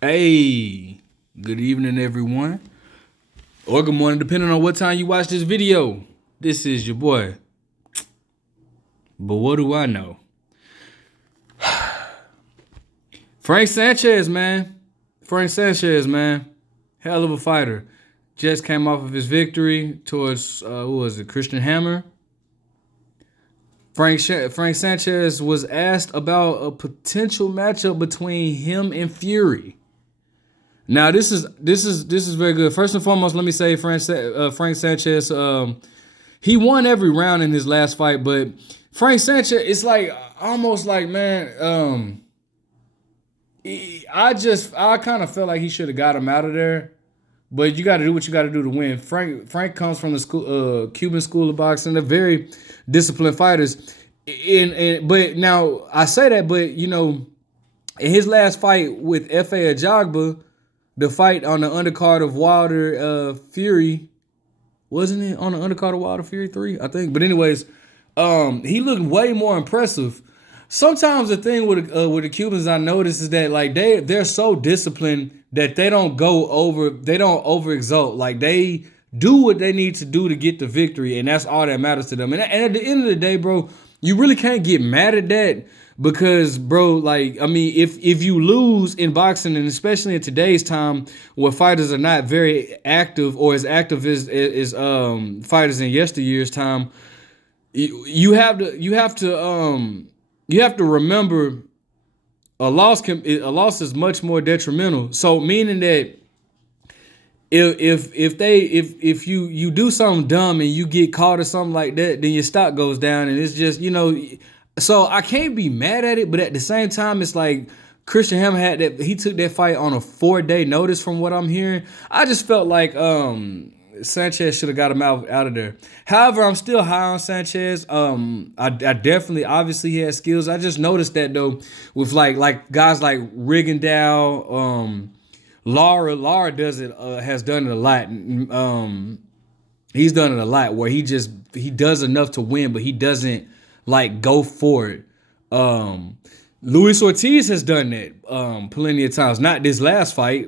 Hey, good evening, everyone, or good morning, depending on what time you watch this video. This is your boy. But what do I know? Frank Sanchez, man. Frank Sanchez, man. Hell of a fighter. Just came off of his victory towards, who was it, Christian Hammer. Frank Sanchez was asked about a potential matchup between him and Fury. Now this is very good. First and foremost, let me say Frank Sanchez. He won every round in his last fight, but Frank Sanchez, it's like almost like, man. I kind of felt like he should have got him out of there. But you got to do what you got to do to win. Frank comes from the Cuban school of boxing. They're very disciplined fighters. But now I say that, but in his last fight with F.A. Ajagba, the fight on the undercard of Wilder Fury, wasn't it on the undercard of Wilder Fury 3? I think. But anyways, he looked way more impressive. Sometimes the thing with the Cubans I notice is that like they're so disciplined that they don't overexalt. Like they do what they need to do to get the victory, and that's all that matters to them. And at the end of the day, bro, you really can't get mad at that because, bro, like I mean, if you lose in boxing, and especially in today's time where fighters are not very active or as active as fighters in yesteryear's time, you have to remember a loss is much more detrimental. So meaning that if you do something dumb and you get caught or something like that, then your stock goes down, and it's just So I can't be mad at it, but at the same time, it's like Christian Hammer he took that fight on a 4-day notice from what I'm hearing. I just felt like Sanchez should have got him out of there. However, I'm still high on Sanchez. I definitely, obviously, he has skills. I just noticed that though, with like guys like Rigondeaux, Lara has done it a lot. He's done it a lot where he does enough to win, but he doesn't like go for it. Luis Ortiz has done that plenty of times. Not this last fight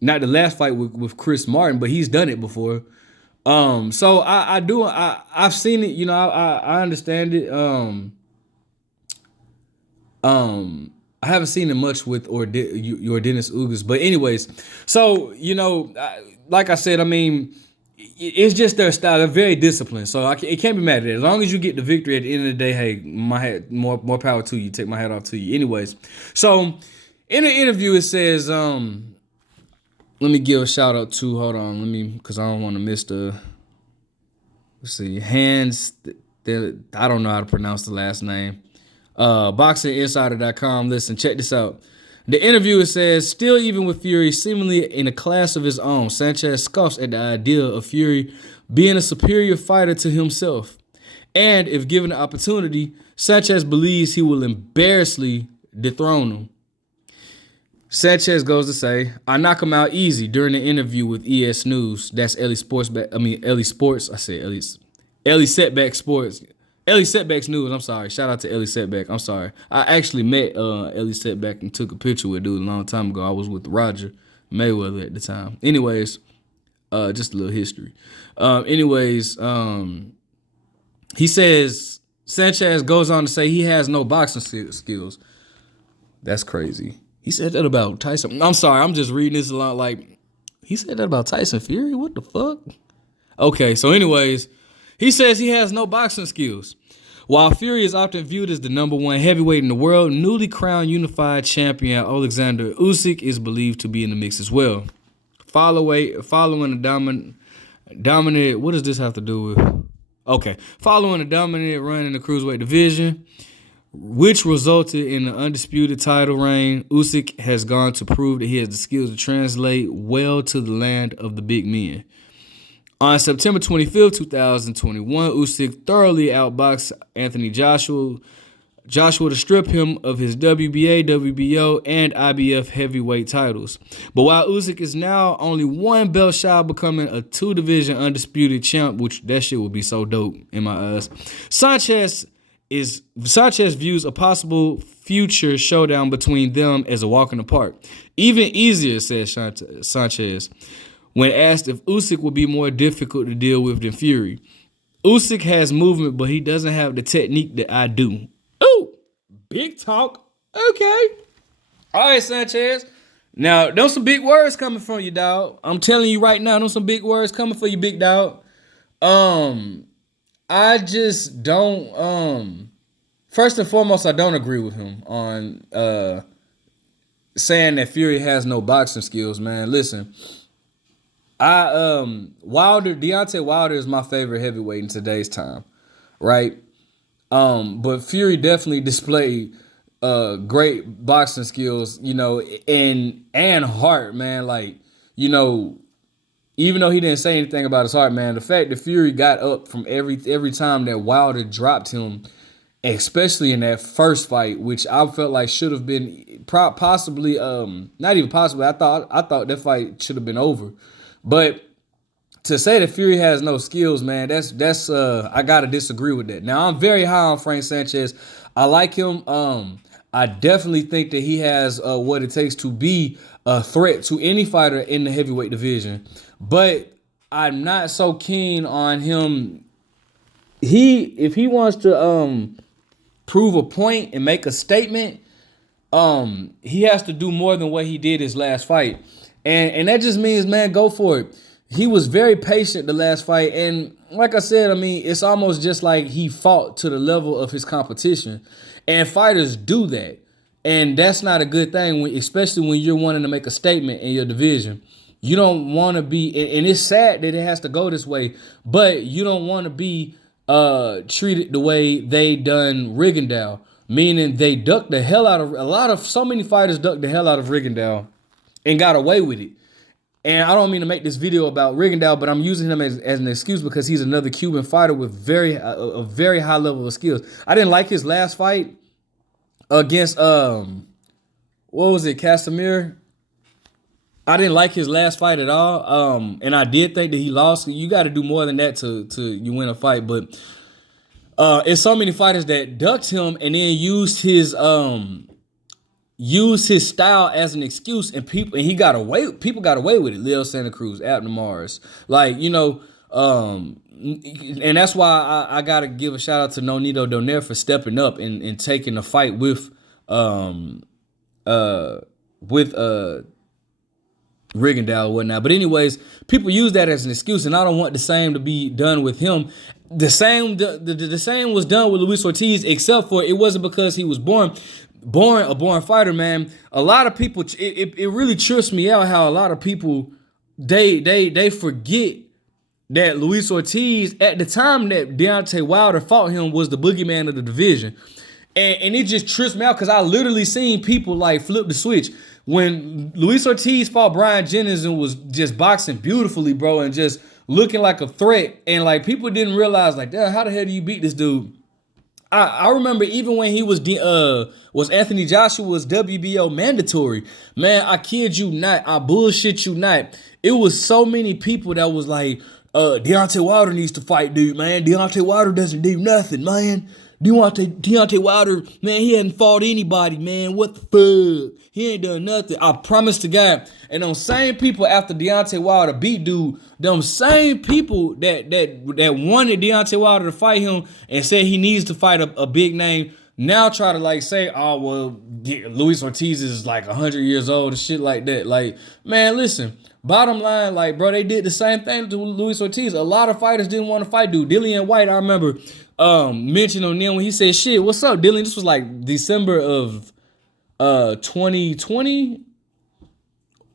not the last fight with Chris Martin, but he's done it before. So I've seen it. I understand it. I haven't seen it much with Yordenis Ugas, but anyways, so like I said, I mean, it's just their style. They're very disciplined, so it can't be mad at it. As long as you get the victory at the end of the day, hey, my hat, more power to you. Take my hat off to you. Anyways, so in the interview it says, let me give a shout out to, hold on, because I don't want to miss let's see, I don't know how to pronounce the last name. BoxingInsider.com. Listen, check this out. The interviewer says, still even with Fury seemingly in a class of his own, Sanchez scoffs at the idea of Fury being a superior fighter to himself. And if given the opportunity, Sanchez believes he will embarrassingly dethrone him. Sanchez goes to say, I knock him out easy during the interview with ES News. That's Ellie Sports. I said Ellie Setback Sports. Ellie Setback's News. I'm sorry. Shout out to Ellie Setback. I'm sorry. I actually met Ellie Setback and took a picture with dude a long time ago. I was with Roger Mayweather at the time. Anyways, just a little history. He says, Sanchez goes on to say he has no boxing skills. That's crazy. He said that about Tyson. I'm sorry, I'm just reading this a lot. Like, he said that about Tyson Fury? What the fuck? Okay, so anyways, he says he has no boxing skills. While Fury is often viewed as the number one heavyweight in the world, newly crowned unified champion Alexander Usyk is believed to be in the mix as well. Following a dominant, what does this have to do with? Okay, following a dominant run in the cruiserweight division, which resulted in an undisputed title reign, Usyk has gone to prove that he has the skills to translate well to the land of the big men. On September 25th, 2021, Usyk thoroughly outboxed Anthony Joshua to strip him of his WBA, WBO, and IBF heavyweight titles. But while Usyk is now only one belt shy of becoming a 2-division undisputed champ, which that shit would be so dope in my eyes, Sanchez views a possible future showdown between them as a walk in the park. Even easier, said Sanchez, when asked if Usyk would be more difficult to deal with than Fury. Usyk has movement, but he doesn't have the technique that I do. Ooh, big talk. Okay. All right, Sanchez. Now, those some big words coming from you, dog. I'm telling you right now, those some big words coming for you, big dog. I just don't. First and foremost, I don't agree with him on saying that Fury has no boxing skills, man. Listen, Deontay Wilder is my favorite heavyweight in today's time, right? But Fury definitely displayed great boxing skills, and heart, man. Like, even though he didn't say anything about his heart, man, the fact that Fury got up from every time that Wilder dropped him, especially in that first fight, which I felt like should have been possibly, not even possibly. I thought that fight should have been over, but to say that Fury has no skills, man, that's I gotta disagree with that. Now, I'm very high on Frank Sanchez. I like him. I definitely think that he has what it takes to be a threat to any fighter in the heavyweight division. But I'm not so keen on him. If he wants to prove a point and make a statement, he has to do more than what he did his last fight. And that just means, man, go for it. He was very patient the last fight. And like I said, I mean, it's almost just like he fought to the level of his competition. And fighters do that. And that's not a good thing, especially when you're wanting to make a statement in your division. You don't want to be, and it's sad that it has to go this way, but you don't want to be treated the way they done Rigondeaux, meaning they ducked the hell out of, so many fighters ducked the hell out of Rigondeaux and got away with it. And I don't mean to make this video about Rigondeaux, but I'm using him as an excuse because he's another Cuban fighter with a very high level of skills. I didn't like his last fight against, what was it, Casimir? I didn't like his last fight at all. And I did think that he lost. You got to do more than that to you win a fight. But it's so many fighters that ducked him and then used his style as an excuse, and people got away with it. Leo Santa Cruz, Abner Mars, and that's why I gotta give a shout out to Nonito Donaire for stepping up and taking the fight with Rigondeaux or whatnot. But anyways, people use that as an excuse, and I don't want the same to be done with him. The same was done with Luis Ortiz, except for it wasn't because he was born a born fighter, man. A lot of people, it really trips me out how a lot of people they forget that Luis Ortiz, at the time that Deontay Wilder fought him, was the boogeyman of the division. And it just trips me out because I literally seen people like flip the switch. When Luis Ortiz fought Brian Jennings and was just boxing beautifully, bro, and just looking like a threat, and like people didn't realize, like, how the hell do you beat this dude? I remember even when he was Anthony Joshua's WBO mandatory, man, I kid you not, I bullshit you not. It was so many people that was like, Deontay Wilder needs to fight, dude, man. Deontay Wilder doesn't do nothing, man. Deontay Wilder, man, he hadn't fought anybody, man. What the fuck? He ain't done nothing. I promise to God. And them same people after Deontay Wilder beat dude, them same people that wanted Deontay Wilder to fight him and said he needs to fight a big name, now try to like say, oh, well, Luis Ortiz is like 100 years old and shit like that. Like, man, listen, bottom line, like, bro, they did the same thing to Luis Ortiz. A lot of fighters didn't want to fight dude. Dillian White, I remember mentioned on them when he said, shit, what's up, Dylan? This was like December of 2020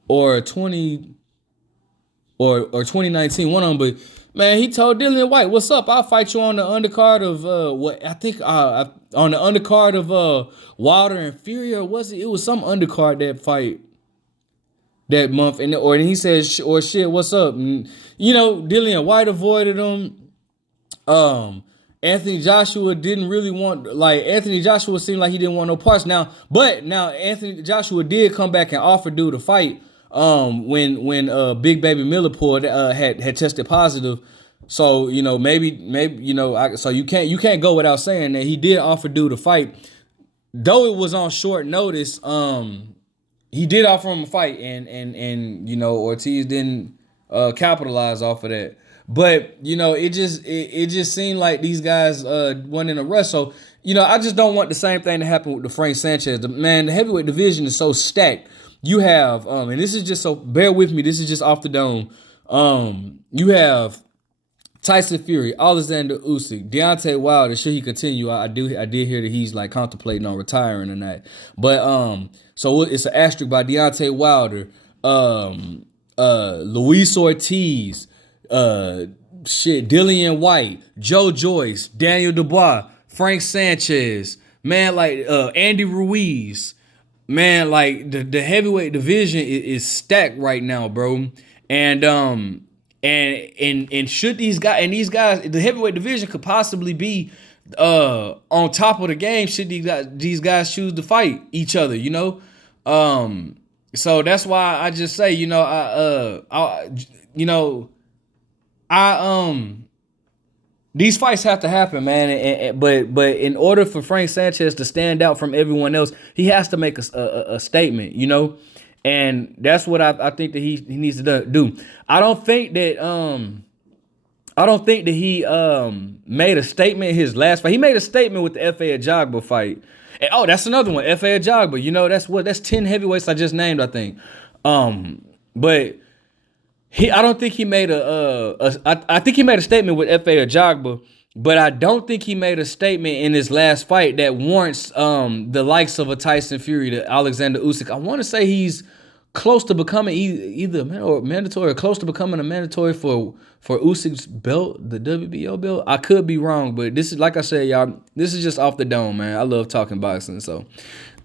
or 2019, one of them. But man, he told Dillian White, what's up? I'll fight you on the undercard of on the undercard of Wilder and Fury, or was it was some undercard that fight that month. And he says, or shit, what's up? And, Dillian White avoided him. Anthony Joshua didn't really want, like, Anthony Joshua seemed like he didn't want no parts now. But now Anthony Joshua did come back and offer dude a fight when Big Baby Millipore had tested positive. So, maybe so you can't go without saying that he did offer dude a fight. though it was on short notice, he did offer him a fight, and Ortiz didn't capitalize off of that. But it just seemed like these guys went in a rush. So I just don't want the same thing to happen with the Frank Sanchez. The heavyweight division is so stacked. You have and this is just so bear with me. This is just off the dome. You have Tyson Fury, Alexander Usyk, Deontay Wilder. Should he continue? I did hear that he's like contemplating on retiring or not. But so it's an asterisk by Deontay Wilder, Luis Ortiz, Dillian White, Joe Joyce, Daniel Dubois, Frank Sanchez, man, like Andy Ruiz, man, like the heavyweight division is stacked right now, bro. And should these guys, the heavyweight division could possibly be on top of the game should these guys choose to fight each other, so that's why I just say, these fights have to happen, man. But in order for Frank Sanchez to stand out from everyone else, he has to make a statement, and that's what I think that he needs to do. I don't think that he made a statement in his last fight. He made a statement with the F.A. Ajagba fight. And, that's another one, F.A. Ajagba. That's 10 heavyweights I just named, I think. But I don't think he made I think he made a statement with F.A. Ajagba, but I don't think he made a statement in his last fight that warrants the likes of a Tyson Fury to Alexander Usyk. I want to say he's close to becoming either mandatory or close to becoming a mandatory for Usyk's belt, the WBO belt. I could be wrong, but this is, like I said, y'all, this is just off the dome, man. I love talking boxing, so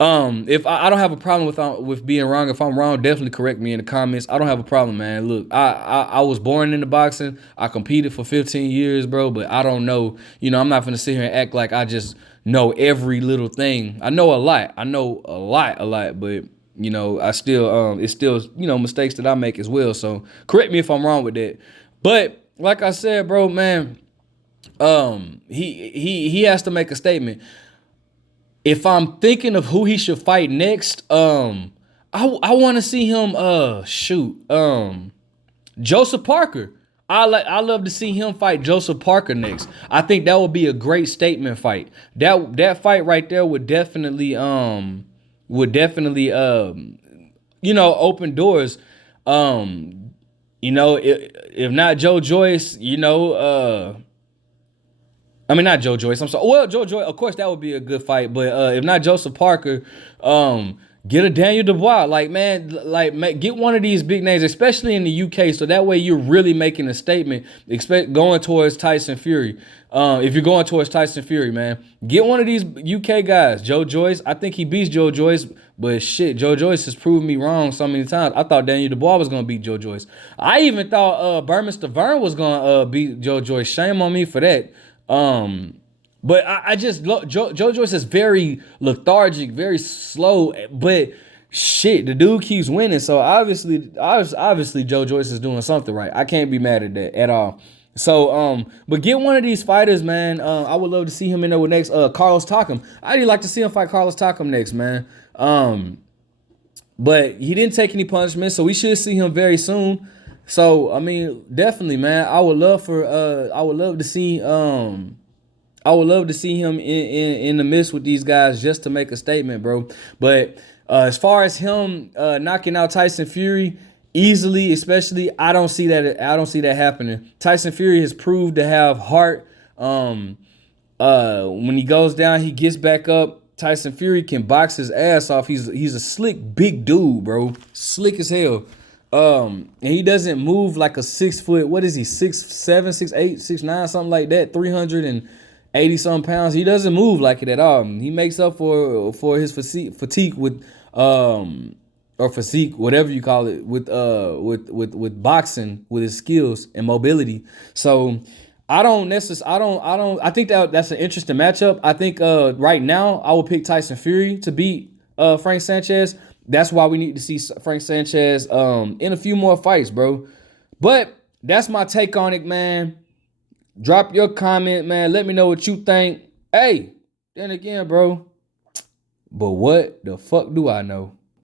if I don't have a problem with being wrong. If I'm wrong, definitely correct me in the comments. I don't have a problem, man. Look, I was born into boxing. I competed for 15 years, bro, but I don't know. I'm not gonna sit here and act like I just know every little thing. I know a lot. I know a lot, but I still it's still mistakes that I make as well. So correct me if I'm wrong with that. But like I said, bro, man, he has to make a statement. If I'm thinking of who he should fight next, I want to see him Joseph Parker. I love to see him fight Joseph Parker next. I think that would be a great statement fight. That fight right there would definitely open doors. If not Joe Joyce, not Joe Joyce. I'm sorry. Well, Joe Joyce, of course, that would be a good fight. But if not Joseph Parker, get a Daniel Dubois. Get one of these big names, especially in the UK, so that way you're really making a statement. Going towards Tyson Fury. If you're going towards Tyson Fury, man, get one of these UK guys. Joe Joyce. I think he beats Joe Joyce, but shit, Joe Joyce has proven me wrong so many times. I thought Daniel Dubois was gonna beat Joe Joyce. I even thought Berman Stavern was gonna beat Joe Joyce. Shame on me for that. But I just look, Joe Joyce is very lethargic, very slow, but shit, the dude keeps winning. So obviously Joe Joyce is doing something right. I can't be mad at that at all. So but get one of these fighters, man. I would love to see him in there with next Carlos Takam. I'd like to see him fight Carlos Takam next, man. But he didn't take any punishment, so we should see him very soon. So definitely, man. I would love to see him in the midst with these guys just to make a statement, bro. But as far as him knocking out Tyson Fury easily, especially, I don't see that happening. Tyson Fury has proved to have heart. When he goes down, he gets back up. Tyson Fury can box his ass off. He's a slick big dude, bro. Slick as hell. And he doesn't move like a 6 foot. What is he? 6'7", 6'8", 6'9", something like that. 380 some pounds. He doesn't move like it at all. He makes up for his fatigue with or physique, whatever you call it, with boxing, with his skills and mobility. So I think that's an interesting matchup. I think right now I will pick Tyson Fury to beat Frank Sanchez. That's why we need to see Frank Sanchez in a few more fights, bro. But that's my take on it, man. Drop your comment, man. Let me know what you think. Hey, then again, bro, But what the fuck do I know?